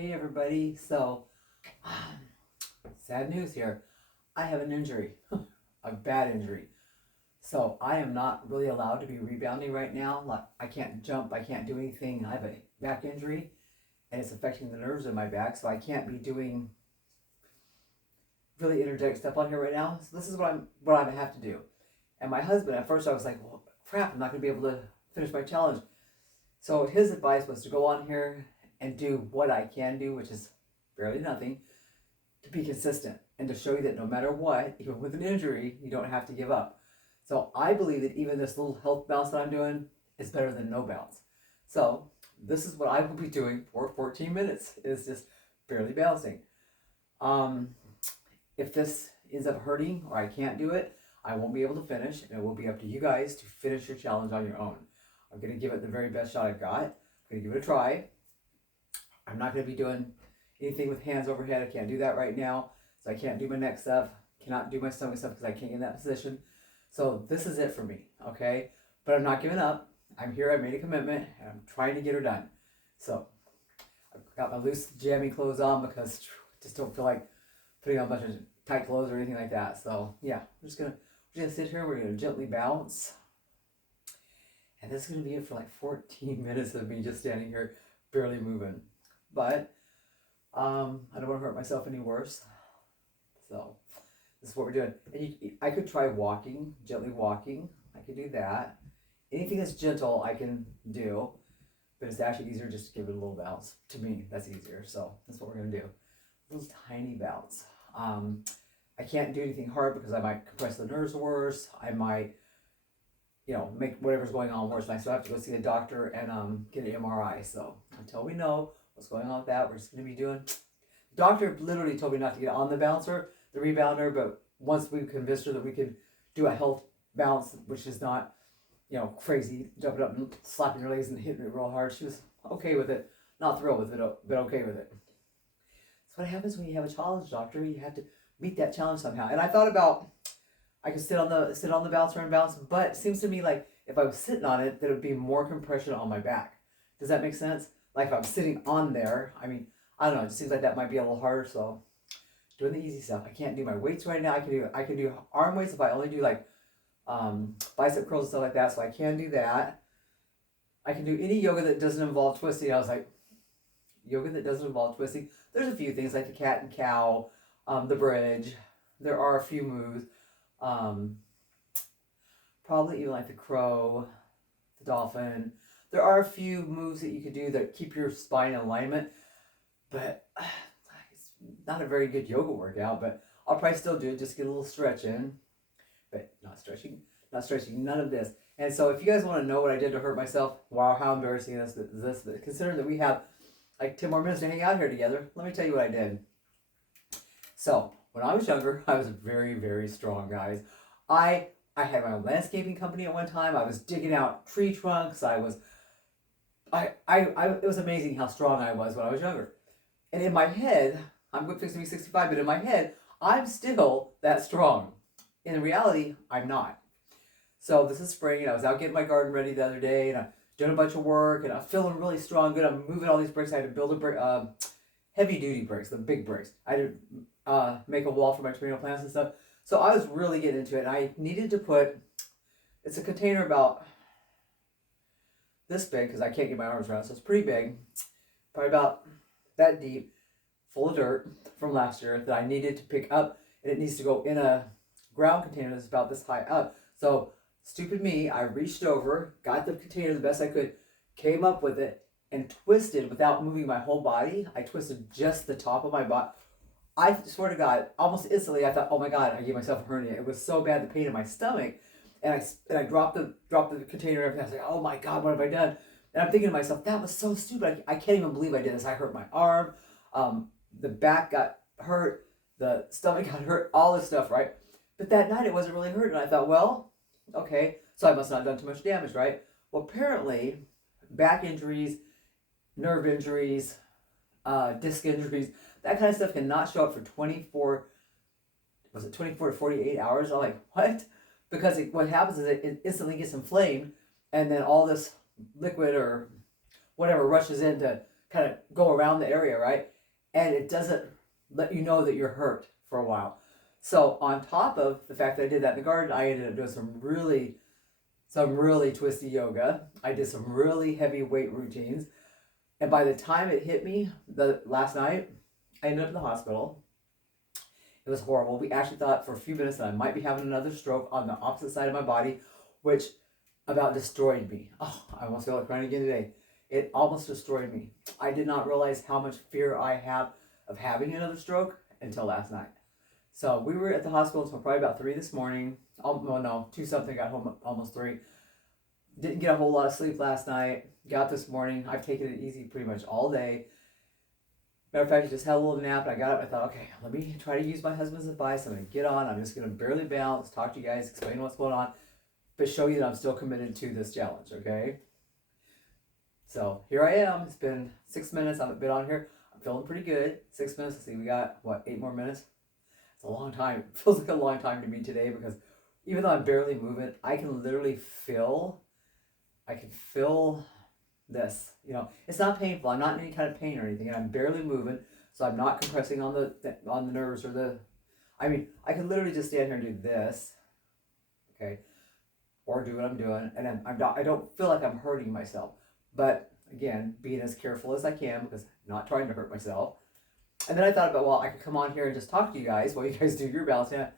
Hey everybody. Sad news here. I have an injury, a bad injury. So I am not really allowed to be rebounding right now. Like I can't jump, I can't do anything. I have a back injury and it's affecting the nerves in my back, so I can't be doing really energetic stuff on here right now. So this is what I have to do. And my husband, at first I was like, well, crap, I'm not gonna be able to finish my challenge. So his advice was to go on here and do what I can do, which is barely nothing, to be consistent and to show you that no matter what, even with an injury, you don't have to give up. So I believe that even this little health bounce that I'm doing is better than no bounce. So this is what I will be doing for 14 minutes. Is just barely bouncing. Um, if this ends up hurting or I can't do it, I won't be able to finish, and it will be up to you guys to finish your challenge on your own. I'm gonna give it the very best shot I've got. I'm gonna give it a try. I'm not gonna be doing anything with hands overhead. I can't do that right now. So I can't do my neck stuff, cannot do my stomach stuff because I can't get in that position. So this is it for me, okay? But I'm not giving up. I'm here, I made a commitment, and I'm trying to get her done. So I've got my loose jammy clothes on because I just don't feel like putting on a bunch of tight clothes or anything like that. So yeah, we're gonna sit here, we're gonna gently bounce. And this is gonna be it for like 14 minutes of me just standing here barely moving. But I don't want to hurt myself any worse. So this is what we're doing. And I could try walking, gently walking. I could do that. Anything that's gentle, I can do. But it's actually easier just to give it a little bounce. To me, that's easier. So that's what we're going to do. A little tiny bounce. I can't do anything hard because I might compress the nerves worse. I might, make whatever's going on worse. And I still have to go see the doctor and get an MRI. So until we know what's going on with that, we're just going to be doing. The doctor literally told me not to get on the bouncer, the rebounder, but once we convinced her that we could do a health bounce, which is not, crazy, jumping up and slapping your legs and hitting it real hard, she was okay with it. Not thrilled with it, but okay with it. That's what happens when you have a challenge, doctor. You have to meet that challenge somehow. And I thought about I could sit on the bouncer and bounce, but it seems to me like if I was sitting on it, there would be more compression on my back. Does that make sense? Like if I'm sitting on there, I don't know. It just seems like that might be a little harder. So doing the easy stuff. I can't do my weights right now. I can do arm weights if I only do like bicep curls and stuff like that. So I can do that. I can do any yoga that doesn't involve twisting. I was like, yoga that doesn't involve twisting. There's a few things like the cat and cow, the bridge. There are a few moves. Probably even like the crow, the dolphin. There are a few moves that you could do that keep your spine in alignment, but it's not a very good yoga workout. But I'll probably still do it, just get a little stretch in, but not stretching, none of this. And so if you guys want to know what I did to hurt myself, wow, how embarrassing is this, considering that we have like 10 more minutes to hang out here together, let me tell you what I did. So when I was younger, I was very, very strong, guys. I had my own landscaping company at one time. I was digging out tree trunks. It was amazing how strong I was when I was younger. And in my head, I'm fixing to be 65, but in my head, I'm still that strong. In reality, I'm not. So this is spring, and I was out getting my garden ready the other day, and I'm doing a bunch of work, and I'm feeling really strong, good. I'm moving all these bricks. I had to build heavy duty bricks, the big bricks. I had to make a wall for my tomato plants and stuff. So I was really getting into it, and I needed to put, it's a container about this big, because I can't get my arms around it, so it's pretty big, probably about that deep, full of dirt from last year that I needed to pick up, and it needs to go in a ground container that's about this high up. So, stupid me, I reached over, got the container the best I could, came up with it, and twisted without moving my whole body. I twisted just the top of my body. I swear to God, almost instantly I thought, oh my God, I gave myself a hernia. It was so bad, the pain in my stomach. And I dropped the container and everything. I was like, oh my God, what have I done? And I'm thinking to myself, that was so stupid. I can't even believe I did this. I hurt my arm. The back got hurt. The stomach got hurt. All this stuff, right? But that night it wasn't really hurting. I thought, well, okay, so I must not have done too much damage, right? Well, apparently, back injuries, nerve injuries, disc injuries, that kind of stuff cannot show up for 24 to 48 hours? I'm like, what? Because what happens is it instantly gets inflamed, and then all this liquid or whatever rushes in to kind of go around the area, right? And it doesn't let you know that you're hurt for a while. So on top of the fact that I did that in the garden, I ended up doing some really twisty yoga. I did some really heavy weight routines. And by the time it hit me the last night, I ended up in the hospital. It was horrible. We actually thought for a few minutes that I might be having another stroke on the opposite side of my body, which about destroyed me. Oh, I almost feel like crying again today. It almost destroyed me. I did not realize how much fear I have of having another stroke until last night. So we were at the hospital until probably about 3 this morning. Oh, well, no, 2 something, got home almost 3. Didn't get a whole lot of sleep last night. Got this morning. I've taken it easy pretty much all day. Matter of fact, I just had a little nap and I got up and I thought, okay, let me try to use my husband's advice. I'm going to get on. I'm just going to barely bounce, talk to you guys, explain what's going on, but show you that I'm still committed to this challenge, okay? So here I am. It's been 6 minutes. I've been on here. I'm feeling pretty good. 6 minutes. Let's see, we got, what, 8 more minutes? It's a long time. It feels like a long time to me today because even though I'm barely moving, I can literally feel this. You know, it's not painful. I'm not in any kind of pain or anything, and I'm barely moving, so I'm not compressing on the nerves or the. I mean, I can literally just stand here and do this, okay, or do what I'm doing, and then I don't feel like I'm hurting myself. But again, being as careful as I can because I'm not trying to hurt myself. And then I thought about, well, I could come on here and just talk to you guys while you guys do your bounce. And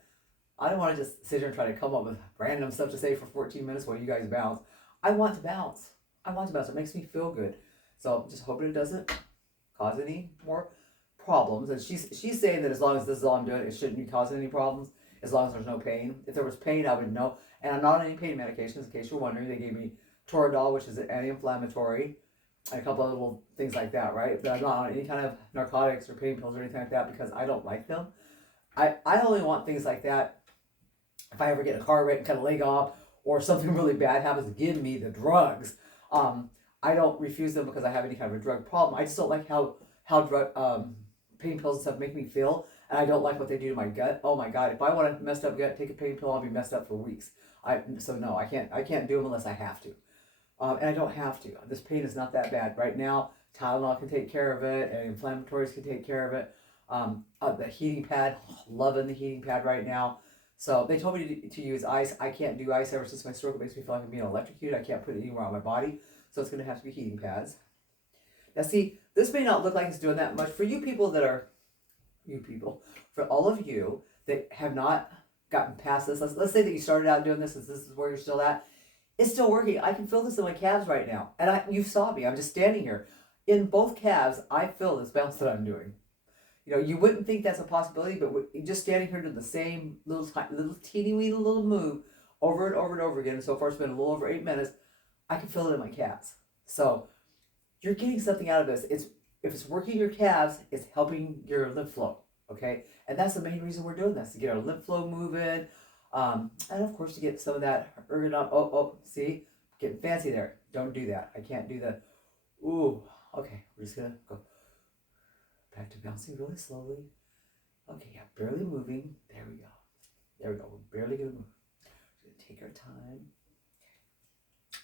I don't want to just sit here and try to come up with random stuff to say for 14 minutes while you guys bounce. I want to bounce. It makes me feel good. So I'm just hoping it doesn't cause any more problems. And she's saying that as long as this is all I'm doing, it shouldn't be causing any problems as long as there's no pain. If there was pain, I would know. And I'm not on any pain medications, in case you're wondering. They gave me Toradol, which is an anti-inflammatory, and a couple of little things like that, right? But I'm not on any kind of narcotics or pain pills or anything like that because I don't like them. I only want things like that if I ever get in a car wreck and cut a leg off or something really bad happens. Give me the drugs. I don't refuse them because I have any kind of a drug problem. I just don't like how drug pain pills and stuff make me feel, and I don't like what they do to my gut. Oh my God! If I want a messed up gut, take a pain pill, I'll be messed up for weeks. So no, I can't do them unless I have to, and I don't have to. This pain is not that bad right now. Tylenol can take care of it, and inflammatories can take care of it. The heating pad, loving the heating pad right now. So they told me to use ice. I can't do ice ever since my stroke. It makes me feel like I'm being electrocuted. I can't put it anywhere on my body. So it's going to have to be heating pads. Now see, this may not look like it's doing that much for you people that are, for all of you that have not gotten past this. Let's say that you started out doing this and this is where you're still at. It's still working. I can feel this in my calves right now. And you saw me. I'm just standing here. In both calves, I feel this bounce that I'm doing. You know, you wouldn't think that's a possibility, but just standing here doing the same little teeny weeny little move over and over and over again. And so far, it's been a little over 8 minutes. I can feel it in my calves. So you're getting something out of this. If it's working your calves, it's helping your lymph flow. Okay, and that's the main reason we're doing this, to get our lymph flow moving, and of course to get some of that ergonomic. See, getting fancy there. Don't do that. I can't do that. Ooh. Okay, we're just gonna go back to bouncing really slowly. Okay, yeah, barely moving. There we go. We're barely gonna move. We're gonna take our time.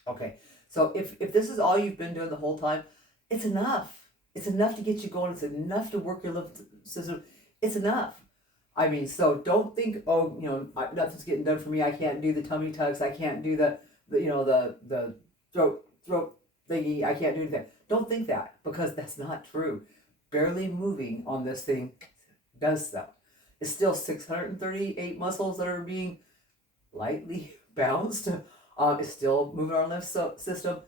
Okay, so if this is all you've been doing the whole time, it's enough. It's enough to get you going. It's enough to work your lymph system. It's enough. I mean, so don't think, oh, nothing's getting done for me. I can't do the tummy tucks. I can't do the throat thingy. I can't do anything. Don't think that, because that's not true. Barely moving on this thing does stuff. It's still 638 muscles that are being lightly bounced. It's still moving our lymph system.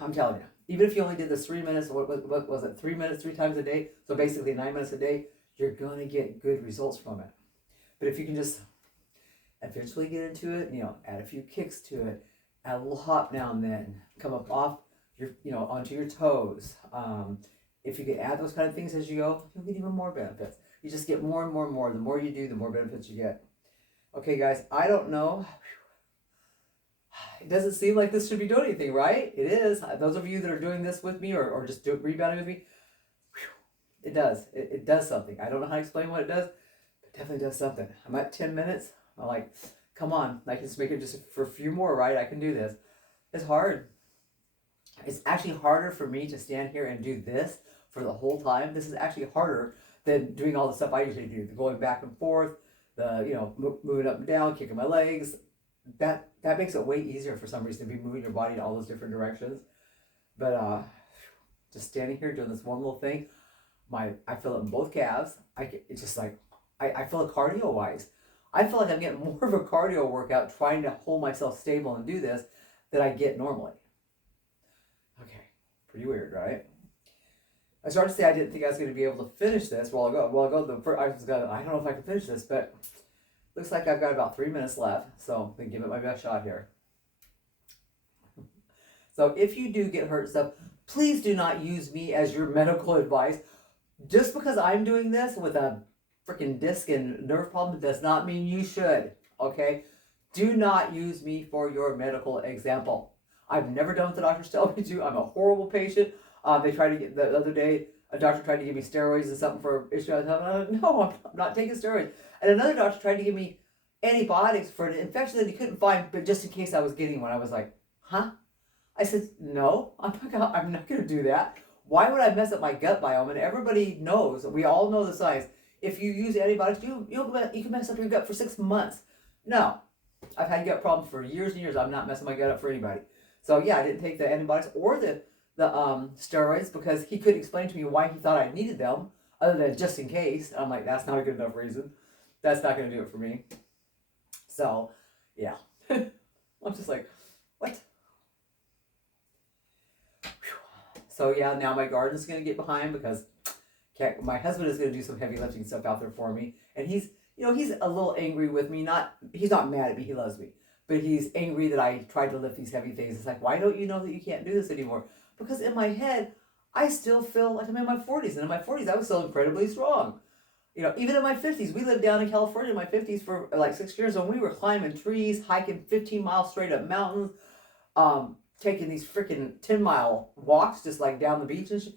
I'm telling you, even if you only did this 3 minutes, what was it, 3 minutes, 3 times a day, so basically 9 minutes a day, you're going to get good results from it. But if you can just eventually get into it, add a few kicks to it, add a little hop now and then, come up off your, onto your toes. If you can add those kind of things as you go, you'll get even more benefits. You just get more and more and more. The more you do, the more benefits you get. Okay, guys, I don't know. It doesn't seem like this should be doing anything, right? It is. Those of you that are doing this with me or just rebounding with me, it does. It does something. I don't know how to explain what it does, but it definitely does something. I'm at 10 minutes. I'm like, come on. I can just make it just for a few more, right? I can do this. It's hard. It's actually harder for me to stand here and do this for the whole time. This is actually harder than doing all the stuff I usually do, the going back and forth, the moving up and down, kicking my legs. That makes it way easier for some reason to be moving your body in all those different directions. But just standing here doing this one little thing, I feel it in both calves. It's just like I feel it cardio wise. I feel like I'm getting more of a cardio workout trying to hold myself stable and do this than I get normally. Okay, pretty weird, right? I started to say I didn't think I was going to be able to finish this. I don't know if I can finish this, but looks like I've got about 3 minutes left, so I'm going to give it my best shot here. So if you do get hurt and stuff, please do not use me as your medical advice. Just because I'm doing this with a freaking disc and nerve problem does not mean you should, okay? Do not use me for your medical example. I've never done what the doctors tell me to. I'm a horrible patient. They tried to get, the other day, a doctor tried to give me steroids and something for issue. I thought, no, I'm not taking steroids. And another doctor tried to give me antibiotics for an infection that he couldn't find, but just in case I was getting one. I was like, huh? I said, no, I'm not going to do that. Why would I mess up my gut biome? And everybody knows, we all know the science. If you use antibiotics, you can mess up your gut for 6 months. No, I've had gut problems for years and years. I'm not messing my gut up for anybody. So yeah, I didn't take the antibiotics or the steroids because he couldn't explain to me why he thought I needed them, other than just in case. I'm like, that's not a good enough reason. That's not going to do it for me. So, yeah. I'm just like, what? So yeah, now my garden's going to get behind because my husband is going to do some heavy lifting stuff out there for me. And he's a little angry with me. He's not mad at me. He loves me. But he's angry that I tried to lift these heavy things. It's like, why don't you know that you can't do this anymore? Because in my head, I still feel like I'm in my 40s. And in my 40s, I was still incredibly strong. Even in my 50s, we lived down in California in my 50s for like 6 years. And we were climbing trees, hiking 15 miles straight up mountains, taking these freaking 10-mile walks just like down the beach and shit.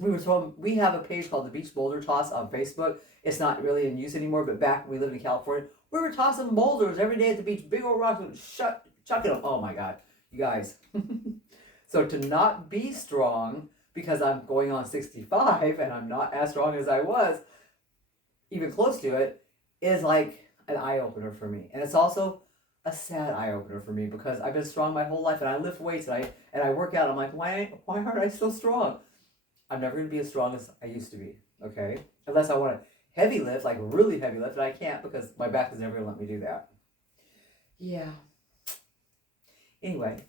We were told, we have a page called the Beach Boulder Toss on Facebook. It's not really in use anymore, but back when we lived in California, we were tossing boulders every day at the beach, big old rocks, and chucking them. Oh my God, you guys. So to not be strong because I'm going on 65 and I'm not as strong as I was, even close to it, is like an eye-opener for me. And it's also a sad eye-opener for me because I've been strong my whole life and I lift weights and I work out. I'm like, why aren't I still strong? I'm never going to be as strong as I used to be, okay? Unless I want to heavy lift, like really heavy lift, and I can't because my back is never going to let me do that. Yeah. Anyway,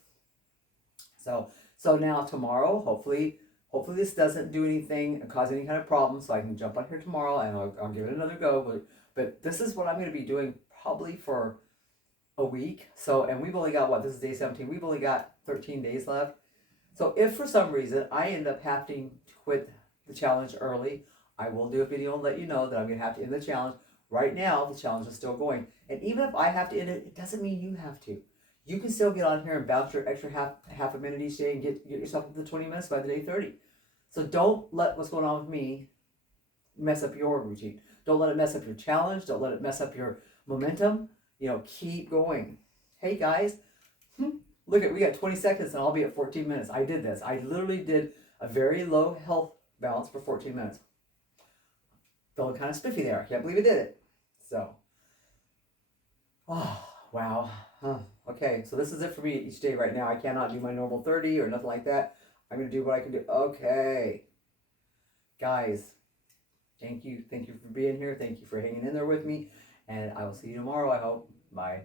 so now tomorrow, hopefully this doesn't do anything, cause any kind of problem, so I can jump on here tomorrow and I'll give it another go. But this is what I'm going to be doing probably for a week. So, and we've only got, this is day 17. We've only got 13 days left. So if for some reason I end up having to quit the challenge early, I will do a video and let you know that I'm going to have to end the challenge. Right now, the challenge is still going. And even if I have to end it, it doesn't mean you have to. You can still get on here and bounce your extra half a minute each day and get yourself up to 20 minutes by the day 30. So don't let what's going on with me mess up your routine. Don't let it mess up your challenge. Don't let it mess up your momentum. Keep going. Hey guys, look we got 20 seconds and I'll be at 14 minutes. I did this. I literally did a very low health balance for 14 minutes. Feeling kind of spiffy there. I can't believe I did it. So, oh, wow. Okay, so this is it for me each day right now. I cannot do my normal 30 or nothing like that. I'm going to do what I can do. Okay. Guys, thank you. Thank you for being here. Thank you for hanging in there with me. And I will see you tomorrow, I hope. Bye.